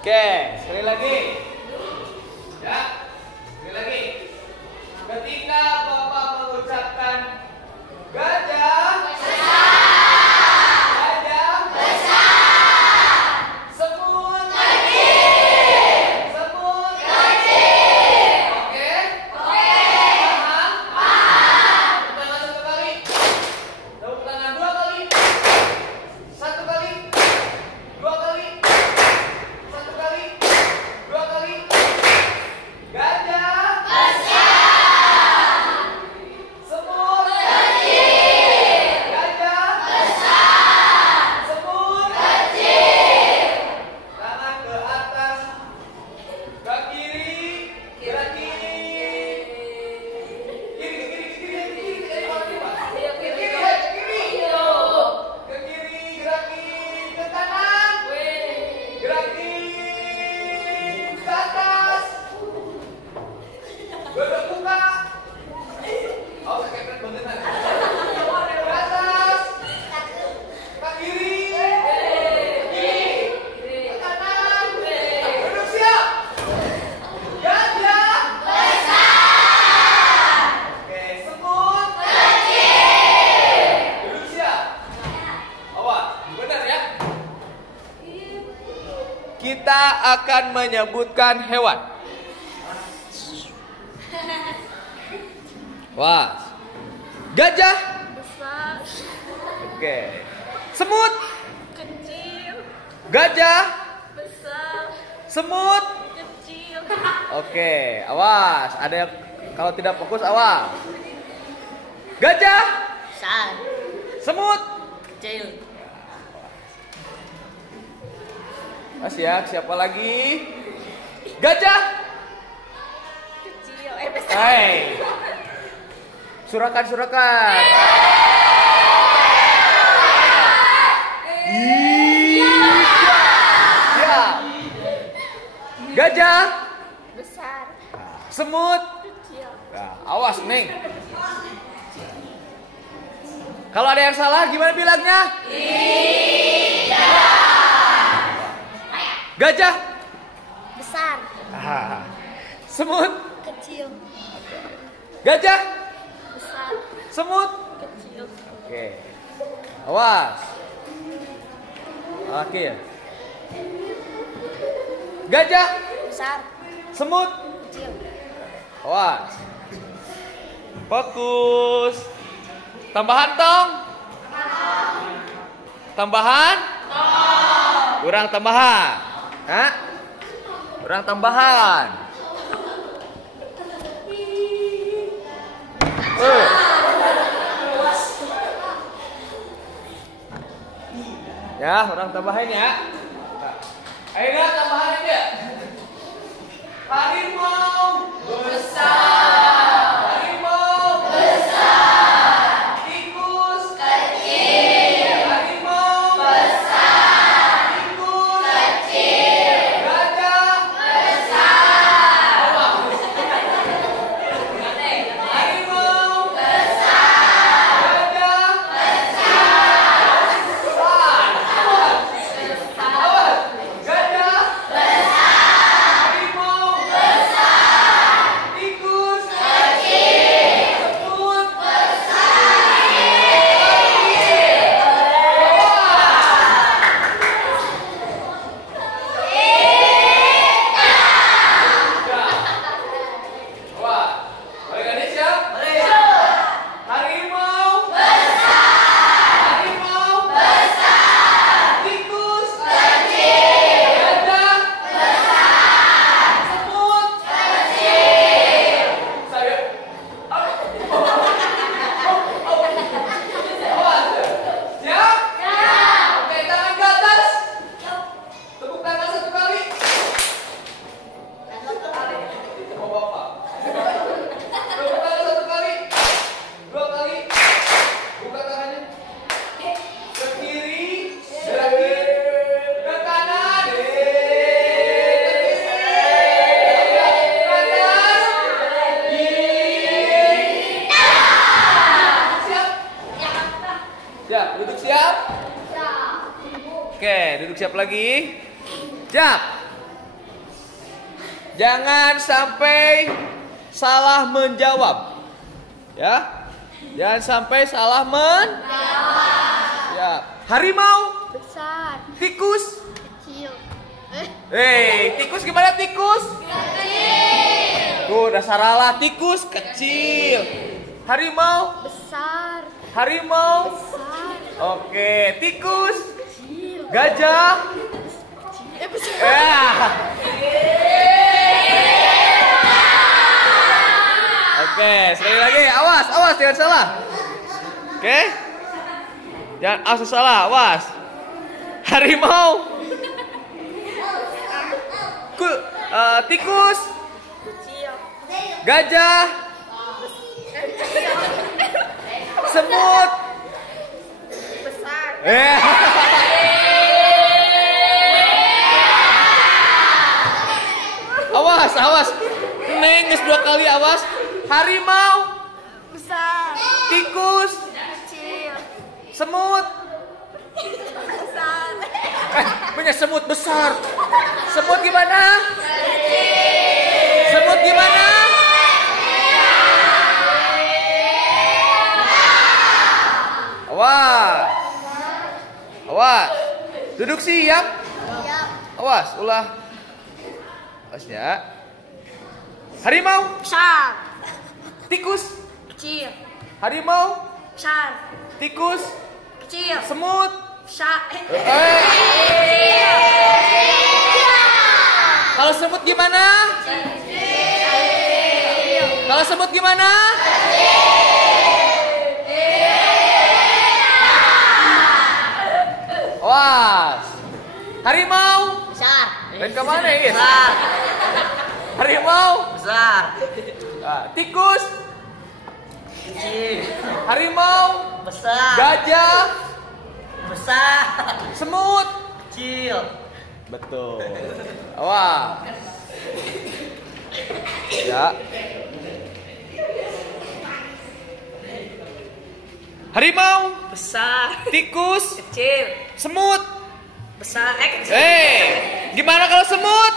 Oke, sekali lagi. Ya, sekali lagi. Ketika Bapak mengucapkan gajah besar, gajah besar, semut kecil, semut kecil. Oke? Oke. Paham? Paham. Tepuk tangan satu kali. Tepuk tangan dua kali. Satu kali. Dua kali. Satu kali. Dua kali. Gajah kita akan menyebutkan hewan. Wah. Gajah besar, oke. Semut kecil, gajah besar, semut kecil, oke. Awas, ada yang kalau tidak fokus awas. Gajah besar, semut kecil, ya, siapa lagi? Gajah kecil, besar. hai. Surakan. Siap. Gajah Besar, semut. kecil, Nah, awas, Neng. Kalau ada yang salah, gimana bilangnya? Gajah besar, semut. kecil, Gajah besar, semut. kecil, Oke. Awas. Oke. Gajah besar, semut. kecil, Awas. Fokus. Tambahan tong. Tambahan. Kurang tambahan. Hah? Kurang tambahan. Ya, orang tambahin ya. Ayo tambahin aja. Harimau besar. Harimau besar. Tikus kecil. Harimau besar. Tikus kecil. Gajah besar. Harimau besar. Gajah besar. Gajah besar. Harimau besar. Tikus kecil. Semut wah, balik lagi siap? Harimau besar. Harimau besar. Tikus kecil. Gajah besar. Semut kecil. Saya. Awas. Siap? Oke, tangan ke atas. Tepuk tangan satu kali. Mau bapak. Tepuk tangan satu kali. Dua kali. Buka tangannya. Ke kiri. Ke kanan. Ke atas. Siap? Siap. Duduk siap? Oke, duduk siap lagi. Siap. Jangan sampai salah menjawab. Ya. Jangan sampai salah menjawab. Ya. Harimau, Besar. tikus. Kecil. Tikus gimana tikus? Kecil. Tuh, udah salah. Tikus kecil. Harimau, Besar. harimau. Besar. Oke, tikus. Kecil. Gajah. Besar. Oke, sekali lagi. Awas, awas jangan salah. Oke. Jangan asal salah, awas. Harimau. Tikus. Kecil. Gajah. Semut. Besar. Awas, awas. Nengis 2 kali, awas. Harimau. Besar. Tikus. Kecil. Semut. Besar. Punya semut besar. Semut gimana? Semut gimana? Awas. Awas. Duduk siap. Awas, ulah. Awas ya. Harimau. Besar. Tikus. Kecil. Harimau. Besar. Tikus. Kecil. Semut. Besar. Kalau semut gimana? Kalau semut gimana? Awas. Harimau. Besar. Dan kemana ya? Besar. Harimau. Besar. Tikus. Kecil. Harimau. Besar. Gajah. Besar. Semut. Kecil. Betul. Awas. Ya. Harimau. Besar. Tikus. Kecil. Semut. Besar. Kecil. Gimana kalau semut?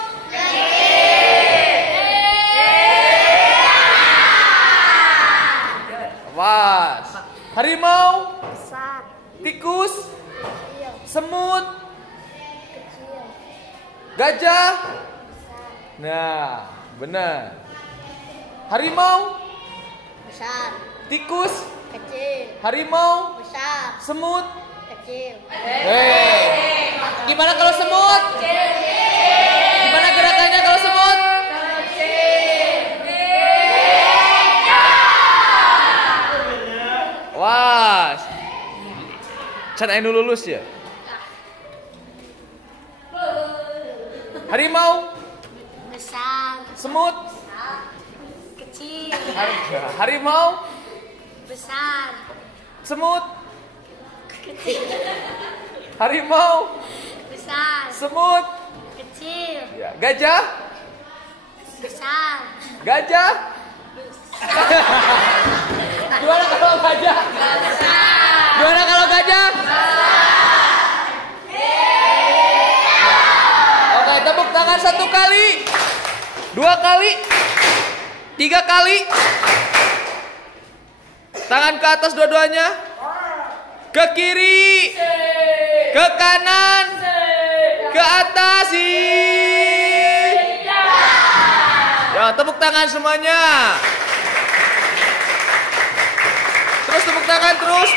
Awas. Harimau. Besar. Tikus. Kecil. Semut. Kecil. Gajah. Besar. Nah, benar. Harimau. Besar. Tikus. Kecil. Harimau. Besar. Semut. Kecil. Gimana kalau semut? Gimana gerakannya kalau semut? Was. Can Ainu lulus ya? Harimau. Besar. Semut. Kecil. Harimau. Besar. Semut. Kecil. Harimau. Besar. Semut. Kecil. Ya, gajah. Besar. Gajah. Gimana kalau gajah? Gimana kalau gajah? Oke, tepuk tangan 1 kali, 2 kali, 3 kali. Tangan ke atas dua-duanya. Ke kiri, ke kanan, ke atas. Ya, tepuk tangan semuanya. Terus tepuk tangan terus.